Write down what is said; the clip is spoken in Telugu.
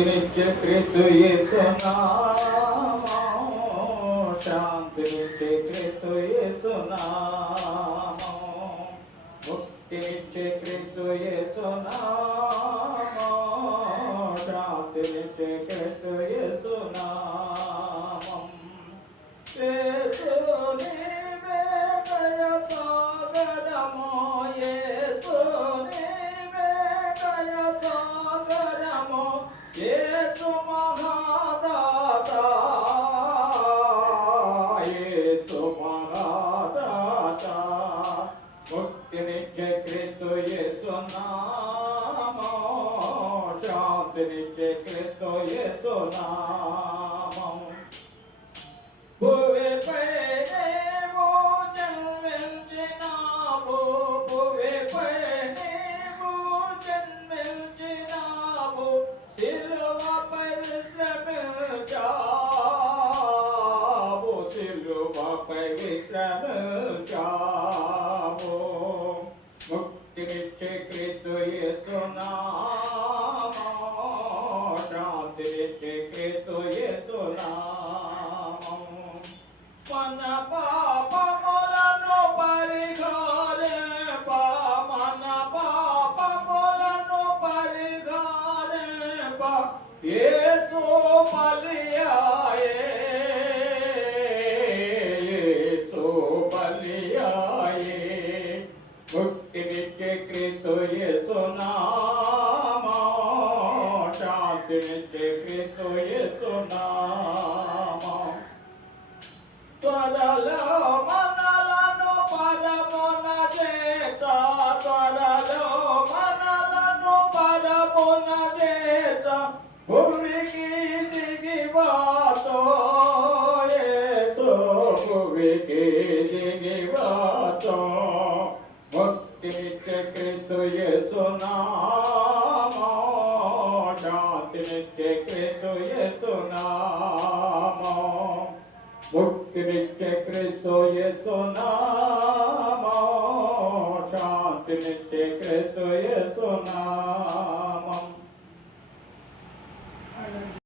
ముక్తినిచ్చే క్రీస్తు యేసు నామము శాంతినిచ్చే క్రీస్తు యేసు నామము ముక్తినిచ్చే క్రీస్తు యేసు నామము శాంతినిచ్చే క్రీస్తు యేసు నామం యేసు నీవే దయ సాగరము యేసు నీవే దయ సాగరము యేసు మహాదాత యేసు మహాదాత ముక్తినిచ్చే క్రీస్తు యేసు నామము శాంతినిచ్చే క్రీస్తు యేసు నామం భూమిపై నీవు జన్మించినావు భూమిపై నీవు జన్మించినావు సిలువపై విశ్రమించావు సిలువపై విశ్రమించావు ముక్తినిచ్చే క్రీస్తు యేసు నామము శాంతినిచ్చే క్రీస్తు యేసు నామము మన పాపములను పరిహారింప మన పాపములను పరిహారింప యేసు బలియాయే యేసు బలియాయే ముక్తినిచ్చే క్రీస్తు యేసు నామము శాంతినిచ్చే క్రీస్తు యేసు నామము త్వరలో మనలను పరమున చేత త్వరలో మనలను పరమున చేత భూమికి దిగివాతో యేసు భూమికి దిగివాతో ముక్తినిచ్చే క్రీస్తు యేసు నామము శాంతినిచ్చే క్రీస్తు యేసు నామము ముక్తినిచ్చే క్రీస్తు యేసు నామము శాంతినిచ్చే క్రీస్తు యేసు నామం